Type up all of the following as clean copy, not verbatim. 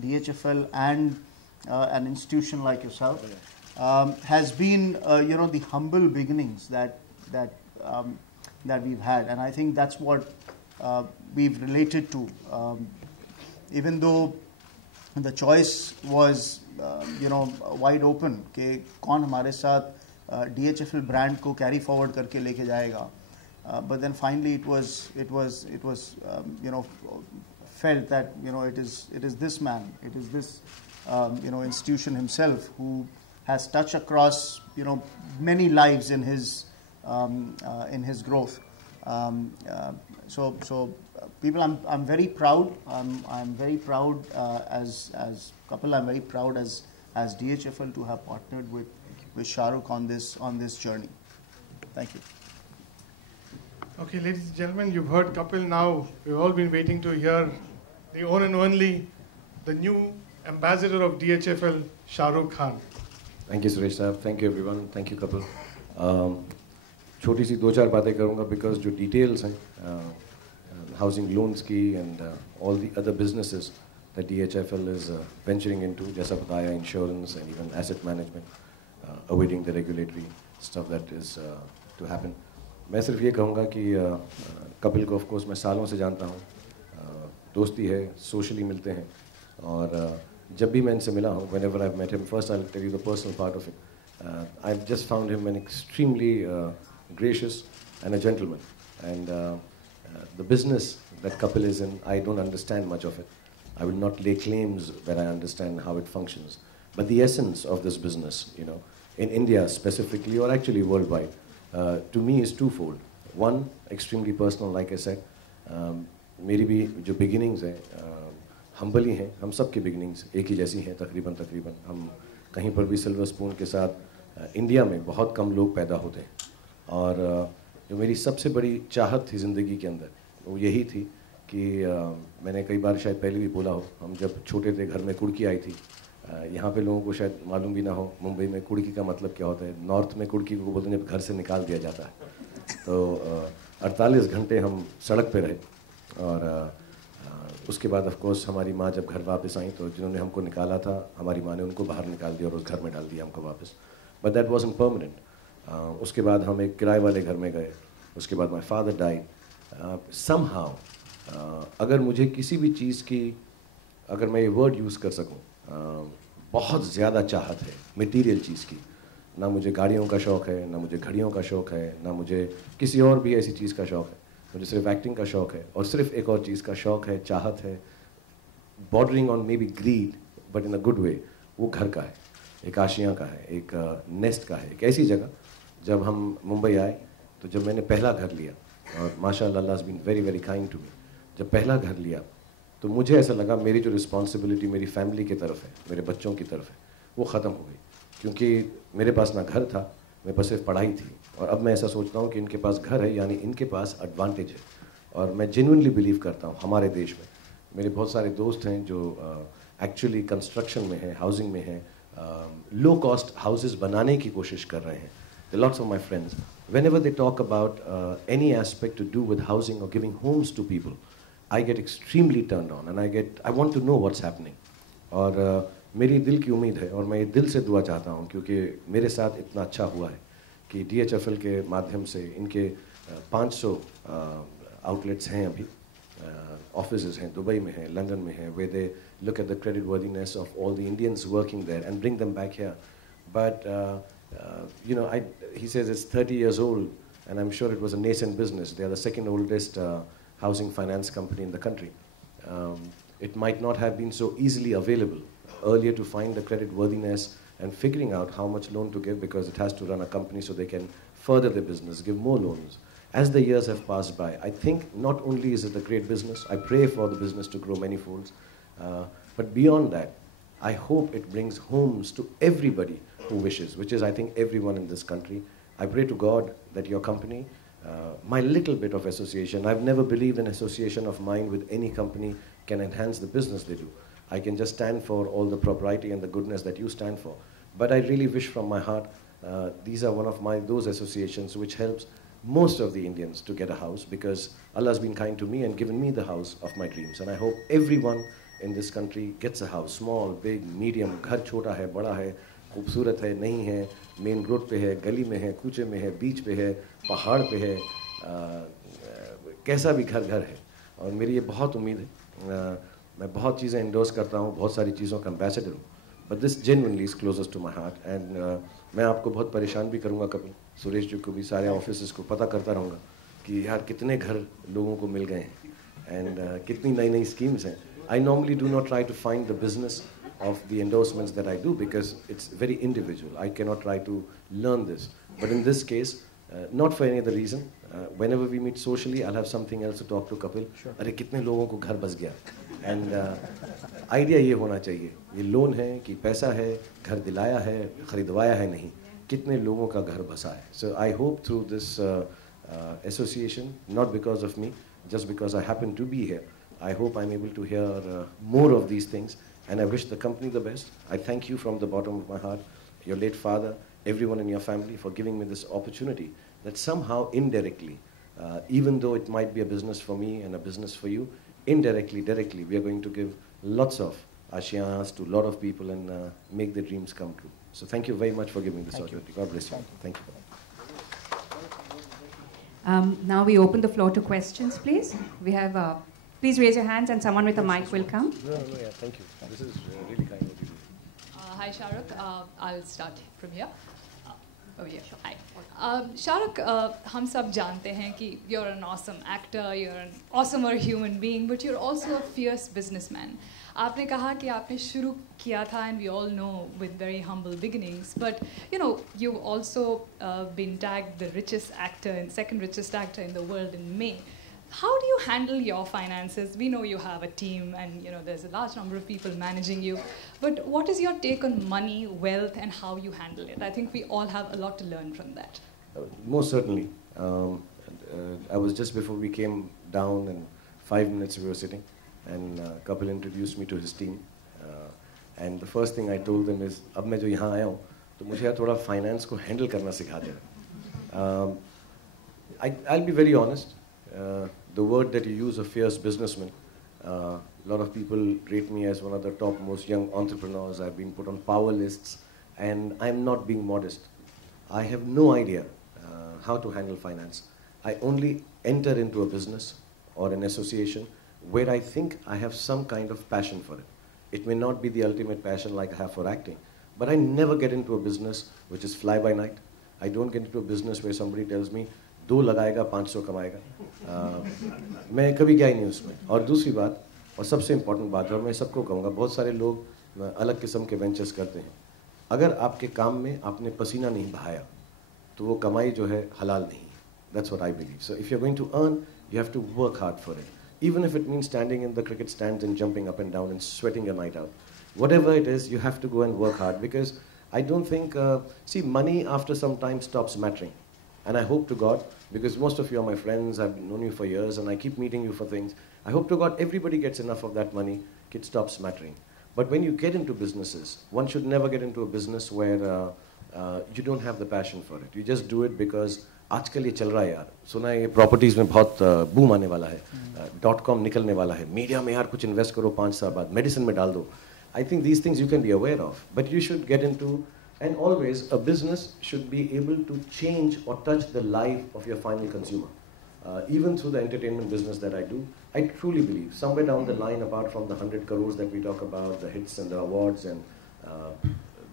DHFL and an institution like yourself, has been, the humble beginnings that we've had, and I think that's what we've related to. Even though the choice was, wide open कि कौन हमारे साथ DHFL brand को carry forward करके लेके जाएगा, but then finally it was felt that it is this man, it is this institution himself who has touched across many lives in his growth. So people, I'm very proud. I'm very proud as couple. I'm very proud as DHFL to have partnered with Shah Rukh on this journey. Thank you. Okay, ladies and gentlemen, you've heard Kapil now. We've all been waiting to hear the one and only, the new ambassador of DHFL, Shah Rukh Khan. Thank you, Suresh Saab. Thank you, everyone. Thank you, Kapil. छोटी सी 2-4 बातें करूँगा because जो details हैं housing loans की and all the other businesses that DHFL is venturing into, जैसा बताया, insurance and even asset management, awaiting the regulatory stuff that is to happen. मैं सिर्फ ये कहूँगा कि कपिल को of course मैं सालों से जानता हूँ, दोस्ती है, socially मिलते हैं, और जब भी मैं इनसे मिला हूँ, whenever I've met him, first I'll tell you the personal part of it. I've just found him an extremely gracious and a gentleman, and the business that Kapil is in, I don't understand much of it. I will not lay claims where I understand how it functions, but the essence of this business, in India specifically, or actually worldwide, to me is twofold. One, extremely personal, like I said. मेरी भी जो beginnings हैं, humble ही हैं, हम सब की beginnings एक ही जैसी हैं तकरीबन हम कहीं पर भी silver spoon के साथ इंडिया में बहुत कम लोग पैदा होते हैं, और जो मेरी सबसे बड़ी चाहत थी ज़िंदगी के अंदर वो यही थी कि मैंने कई बार शायद पहले भी बोला हो, हम जब छोटे थे घर में कुड़की आई थी, यहाँ पे लोगों को शायद मालूम भी ना हो मुंबई में कुड़की का मतलब क्या होता है। नॉर्थ में कुड़की को बोलते हैं जब घर से निकाल दिया जाता है। तो 48 घंटे हम सड़क पे रहे, और उसके बाद ऑफ कोर्स हमारी माँ जब घर वापस आई तो जिन्होंने हमको निकाला था हमारी माँ ने उनको बाहर निकाल दिया और उस घर में डाल दिया हमको वापस, बट दैट वाज़न्ट परमानेंट। उसके बाद हम एक किराए वाले घर में गए, उसके बाद माई फादर डाइड। समहाउ अगर मुझे किसी भी चीज़ की, अगर मैं ये वर्ड यूज़ कर सकूं, बहुत ज़्यादा चाहत है मटीरियल चीज़ की। ना मुझे गाड़ियों का शौक़ है, ना मुझे घड़ियों का शौक़ है, ना मुझे किसी और भी ऐसी चीज़ का शौक़ है। मुझे सिर्फ एक्टिंग का शौक़ है, और सिर्फ एक और चीज़ का शौक़ है, चाहत है, bordering on maybe greed but in a good way. वो घर का है, एक आशियाँ का है, एक नेस्ट का है, एक ऐसी जगह। जब हम मुंबई आए तो जब मैंने पहला घर लिया, और माशाअल्लाह अल्लाह has been very very kind to me, जब पहला घर लिया तो मुझे ऐसा लगा मेरी जो रिस्पॉन्सिबिलिटी मेरी फैमिली की तरफ है, मेरे बच्चों की तरफ है, वो ख़त्म हो गई। क्योंकि मेरे पास ना घर था, मेरे पास सिर्फ पढ़ाई थी, और अब मैं ऐसा सोचता हूँ कि इनके पास घर है, यानी इनके पास एडवांटेज है। और मैं जेन्युइनली बिलीव करता हूँ हमारे देश में, मेरे बहुत सारे दोस्त हैं जो एक्चुअली कंस्ट्रक्शन में हैं, हाउसिंग में हैं, लो कॉस्ट हाउसेस बनाने की कोशिश कर रहे हैं। The lots of my friends, whenever they talk about any aspect to do with housing or giving homes to people, I get extremely turned on, and I want to know what's happening. और मेरी दिल की उम्मीद है, और मैं ये दिल से दुआ चाहता हूँ, क्योंकि मेरे साथ इतना अच्छा हुआ है कि DHFL के माध्यम से इनके 500 आउटलेट्स हैं, अभी ऑफिसेज हैं, दुबई में हैं, लंदन में हैं, where they look at the credit worthiness of all the Indians working there and bring them back here. But he says it's 30 years old, and I'm sure it was a nascent business. They are the second oldest housing finance company in the country. It might not have been so easily available earlier to find the credit worthiness and figuring out how much loan to give, because it has to run a company so they can further their business, give more loans. As the years have passed by, I think not only is it a great business, I pray for the business to grow many folds, but beyond that, I hope it brings homes to everybody who wishes, which is I think everyone in this country. I pray to God that your company, my little bit of association, I've never believed an association of mine with any company can enhance the business they do. I can just stand for all the propriety and the goodness that you stand for. But I really wish from my heart, these are one of those associations which helps most of the Indians to get a house, because Allah has been kind to me and given me the house of my dreams. And I hope everyone in this country gets a house, small, big, medium, घर छोटा है, बड़ा है, खूबसूरत है, नहीं है, main road पे है, गली में है, कूचे में है, बीच पे है, पहाड़ पे है, कैसा भी घर है. और मेरी ये बहुत उम्मीद है. मैं बहुत चीज़ें इंडोर्स करता हूँ, बहुत सारी चीज़ों का एम्बेसडर हूँ, but this genuinely is closest to my heart. And मैं आपको बहुत परेशान भी करूँगा कभी, सुरेश जी को भी, सारे ऑफिस को पता करता रहूँगा कि यार कितने घर लोगों को मिल गए हैं एंड कितनी नई नई स्कीम्स हैं. I normally do not try to find the business of the endorsements that I do because it's very individual. I cannot try to learn this. But in this case, not for any other reason. Whenever we meet socially, I'll have something else to talk to Kapil. अरे कितने लोगों को घर बस गया. And idea ये होना चाहिए. ये लोन है कि पैसा है, घर दिलाया है, खरीदवाया है नहीं. कितने लोगों का घर बसा है. So I hope through this association, not because of me, just because I happen to be here, I hope I'm able to hear more of these things, and I wish the company the best. I thank you from the bottom of my heart, your late father, everyone in your family, for giving me this opportunity that somehow, indirectly, even though it might be a business for me and a business for you, indirectly, directly, we are going to give lots of ashiyas to a lot of people and make their dreams come true. So thank you very much for giving this opportunity. God bless you. Thank you. Now we open the floor to questions, please. We have, please raise your hands and someone with a mic will come. No, yeah, thank you. This is really kind of you. Hi, Shahrukh. I'll start from here. Oh, yeah. Hi. Shahrukh, हम सब जानते हैं कि you're an awesome actor, you're an awesomer human being, but you're also a fierce businessman. आपने कहा कि आपने शुरू किया था, and we all know with very humble beginnings, but you know, you've also been tagged the richest actor and second richest actor in the world in May. How do you handle your finances? We know you have a team and you know there's a large number of people managing you, but what is your take on money, wealth, and how you handle it? I think we all have a lot to learn from that. Most certainly. I was just before we came down, and 5 minutes we were sitting, and Kapil introduced me to his team. And the first thing I told them is, अब मैं जो यहाँ आया हूँ, तो मुझे यार थोड़ा finance को handle करना सिखा दे. I'll be very honest. The word that you use, a fierce businessman, a lot of people rate me as one of the top most young entrepreneurs. I've been put on power lists, and I'm not being modest. I have no idea how to handle finance. I only enter into a business or an association where I think I have some kind of passion for it. It may not be the ultimate passion like I have for acting, but I never get into a business which is fly by night. I don't get into a business where somebody tells me, 2 लगाएगा 500 कमाएगा. मैं कभी गया ही नहीं उसमें. और दूसरी बात, और सबसे इम्पोर्टेंट बात है, और मैं सबको कहूँगा, बहुत सारे लोग अलग किस्म के वेंचर्स करते हैं. अगर आपके काम में आपने पसीना नहीं बहाया, तो वो कमाई जो है हलाल नहीं है. That's what I believe. So if you're going to earn, you have to work hard for it. Even if it means standing in the cricket stands and jumping up and down and sweating your night out. Whatever it is, you have to go and work hard, because I don't think, see, money after some time stops mattering. And I hope to God, because most of you are my friends, I've known you for years, and I keep meeting you for things, I hope to God everybody gets enough of that money, it stops mattering. But when you get into businesses, one should never get into a business where you don't have the passion for it. You just do it because आजकल ये चल रहा है यार. सुना है ये प्रॉपर्टीज़ में बहुत बूम आने वाला है, .com निकलने वाला है, मीडिया में यार कुछ इन्वेस्ट करो 5 साल बाद, मेडिसिन में डाल दो. I think these things you can be aware of, but you should get into. And always, a business should be able to change or touch the life of your final consumer. Even through the entertainment business that I do, I truly believe somewhere down the line, apart from the 100 crores that we talk about, the hits and the awards and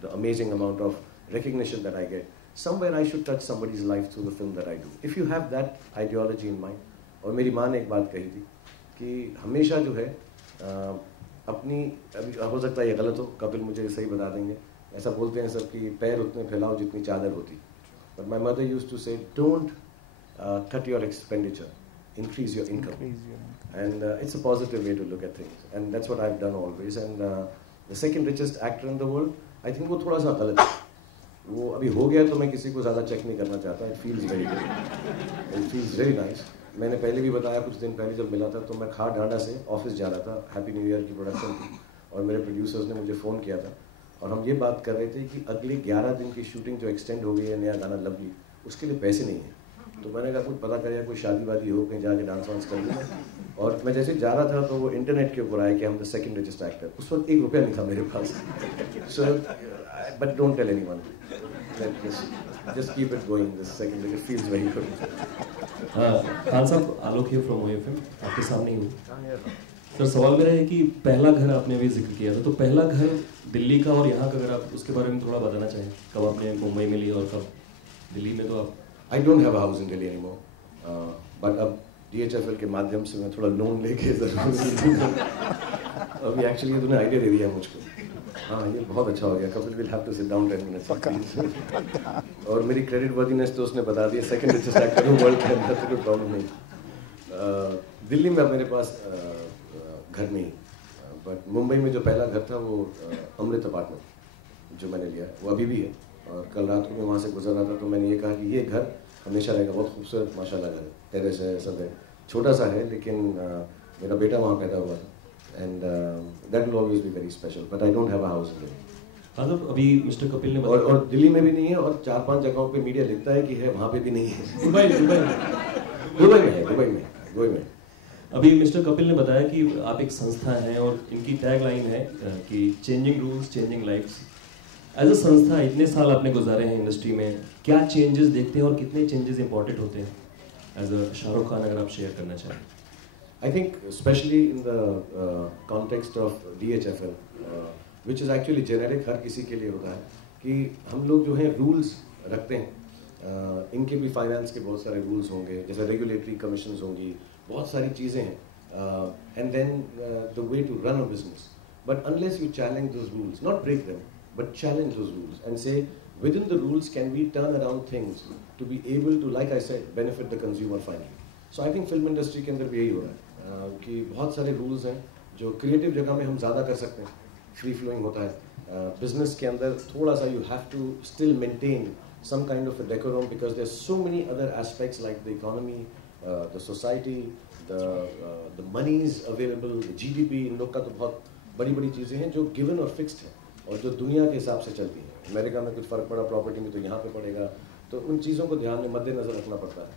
the amazing amount of recognition that I get, somewhere I should touch somebody's life through the film that I do. If you have that ideology in mind, और मेरी माँ ने एक बात कही थी कि हमेशा जो है अपनी, अभी हो सकता है ये गलत हो, कपिल मुझे सही बता देंगे, ऐसा बोलते हैं सब कि पैर उतने फैलाओ जितनी चादर होती. But my mother used to say, don't cut your expenditure, increase your income. And it's a positive way to look at things. And that's what I've done always. And the second richest actor in the world, I think वो थोड़ा सा गलत है. वो अभी हो गया तो मैं किसी को ज़्यादा चेक नहीं करना चाहता. It feels very good. It feels very nice. मैंने पहले भी बताया, कुछ दिन पहले जब मिला था तो मैं खार डांडा से ऑफिस जा रहा था, हैप्पी न्यू ईयर की प्रोडक्शन थी, और मेरे प्रोड्यूसर्स ने मुझे फ़ोन किया था, और हम ये बात कर रहे थे कि अगले 11 दिन की शूटिंग जो एक्सटेंड हो गई है, नया गाना लवली, उसके लिए पैसे नहीं हैं. तो मैंने कहा कुछ पता करिए, कोई शादी वादी हो, कहीं जाके डांस वांस कर लूँ। और मैं जैसे जा रहा था तो वो इंटरनेट के ऊपर आया कि हम द सेकंड रिचेस्ट एक्टर। उस वक्त ₹1 नहीं था मेरे पास। So but don't tell anyone, just keep it going. The second it feels very good. Khan साहब, आलोक हियर फ्रॉम OFM, आपके सामने ही हूँ। सर, सवाल मेरा है कि पहला घर आपने अभी जिक्र किया था, तो पहला घर दिल्ली का और यहाँ का अगर आप उसके बारे में थोड़ा बताना चाहें, कब आपने मुंबई में लिया और कब दिल्ली में? तो आप I don't have a house in Delhi anymore, but अब DHFL के माध्यम से मैं थोड़ा लोन लेके जरूर अभी एक्चुअली तूने आइडिया दे दिया मुझको। हाँ, ये बहुत अच्छा हो गया। Kapil will have to sit down 10 minutes. और मेरी क्रेडिट वर्दीनेस तो उसने बता दिया, सेकंड रिचेस्ट एक्टर हूँ वर्ल्ड के अंदर, तो कोई प्रॉब्लम नहीं। दिल्ली में अब मेरे पास घर नहीं, बट मुंबई में जो पहला घर था वो अमृत अपार्टमेंट जो मैंने लिया वो अभी भी है। और कल रात को मैं वहाँ से गुजर रहा था तो मैंने ये कहा कि ये घर हमेशा रहेगा। बहुत खूबसूरत माशाल्लाह घर है, टेरेस है, सब है, छोटा सा है, लेकिन मेरा बेटा वहाँ पैदा हुआ था and that will always be very special, but I don't have a house in Delhi. मतलब अभी मिस्टर कपिल ने और दिल्ली में भी नहीं है, और 4-5 जगहों पे मीडिया लिखता है कि है, वहाँ पे भी नहीं है। दुबई में। अभी मिस्टर कपिल ने बताया कि आप एक संस्था हैं और इनकी टैग लाइन है कि changing rules changing lifes. As a संस्था इतने साल आपने गुजारे हैं इंडस्ट्री में, क्या चेंजेस देखते हैं और कितने चेंजेस इंपॉर्टेंट होते हैं? एज अ शाहरुख खान, अगर आप शेयर करना चाहें। I think especially in the context of DHFL, which is actually generic, हर किसी के लिए होता है कि हम लोग जो है रूल्स रखते हैं। इनके भी फाइनेंस के बहुत सारे रूल्स होंगे, जैसे रेगुलेटरी कमीशंस होंगी, बहुत सारी चीज़ें हैं, and then the way to run a business. But unless you challenge those rules, not break them, but challenge those rules and say within the rules can we turn around things to be able to, like I said, benefit the consumer finally. So I think film industry के अंदर भी यही हो रहा है कि बहुत सारे rules हैं जो creative जगह में हम ज़्यादा कर सकते हैं, free flowing होता है। business के अंदर थोड़ा सा you have to still maintain some kind of a decorum because there's so many other aspects like the economy, the society, the monies available, the GDP, इन लोग का तो बहुत बड़ी चीज़ें हैं जो given और fixed है और जो दुनिया के हिसाब से चलती है। अमेरिका में कुछ फ़र्क पड़ा प्रॉपर्टी में तो यहाँ पे पड़ेगा, तो उन चीज़ों को ध्यान में मद्देनजर रखना पड़ता है।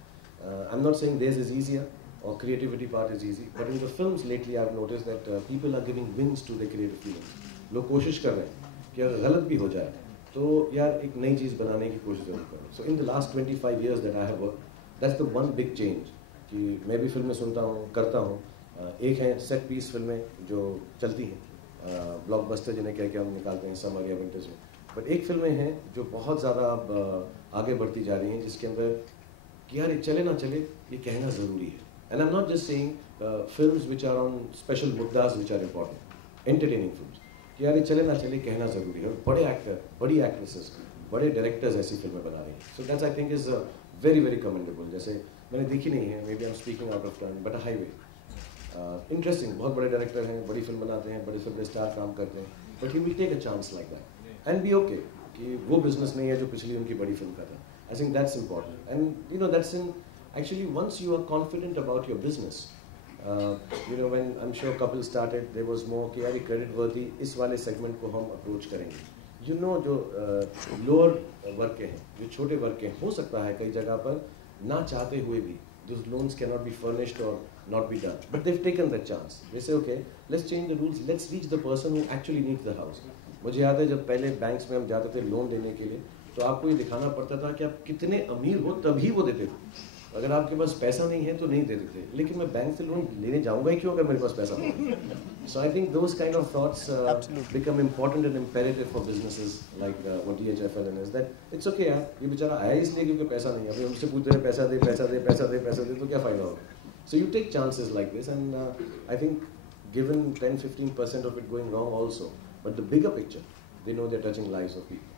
I am not saying this is easier और creativity part is easy, but in the films lately I have noticed that people are giving wings to the creative feeling. लोग कोशिश कर रहे हैं कि अगर गलत भी हो जाए तो यार एक नई चीज़ बनाने की कोशिश जरूर करें। So in the last 25 years that I have work, that's the one big change कि मैं भी फिल्में सुनता हूँ, करता हूँ। एक है सेट पीस फिल्में जो चलती हैं, ब्लॉकबस्टर जिन्हें कह के हम निकालते हैं समर या विंटर्स में, बट एक फिल्में हैं जो बहुत ज़्यादा अब आगे बढ़ती जा रही हैं जिसके अंदर कि यार ये चले ना चले ये कहना ज़रूरी है। And I am not just saying films which are on special मुद्दास which are important, entertaining films, कि यार ये चले ना चले कहना ज़रूरी है। और बड़े एक्टर, बड़ी एक्ट्रेसेस, बड़े डायरेक्टर्स ऐसी फिल्में बना रही हैं। So that's I think is very very commendable. जैसे मैंने देखी नहीं है, maybe I am speaking out of turn, but highway interesting, बहुत बड़े डायरेक्टर हैं, बड़ी फिल्म बनाते हैं, बड़े सुपर स्टार काम करते हैं, but he will take a chance like that and be okay कि वो बिजनेस नहीं है जो पिछली उनकी बड़ी फिल्म का था। I think that's important and you know that's in actually once you are confident about your business, you know when I am sure Kapil started there was more कि यार क्रेडिट वर्दी इस वाले सेगमेंट को हम अप्रोच करेंगे। यू नो जो लोअर वर्ग के हैं, जो छोटे वर्ग के हैं, हो सकता है कई जगह पर ना चाहते हुए भी those loans cannot be furnished or not be done, but they've taken that chance. They say okay, let's change the rules, let's reach the person who actually needs the house. मुझे याद है जब पहले बैंक्स में हम जाते थे लोन लेने के लिए तो आपको ये दिखाना पड़ता था कि आप कितने अमीर हो तभी वो देते थे। अगर आपके पास पैसा नहीं है तो नहीं देते थे, लेकिन मैं बैंक से लोन लेने जाऊंगा ही क्यों अगर मेरे पास पैसा नहीं है। So I think those kind of thoughts become important and imperative for businesses like what DHFL is, that it's okay यार ये बेचारा आया इसलिए क्योंकि पैसा नहीं है, अभी हमसे पूछते हैं पैसा दे पैसा दे पैसा दे पैसा दे तो क्या फायदा होगा। So you take chances like this and I think given 10-15% of it going wrong also, but the bigger picture, they know they're touching lives of people.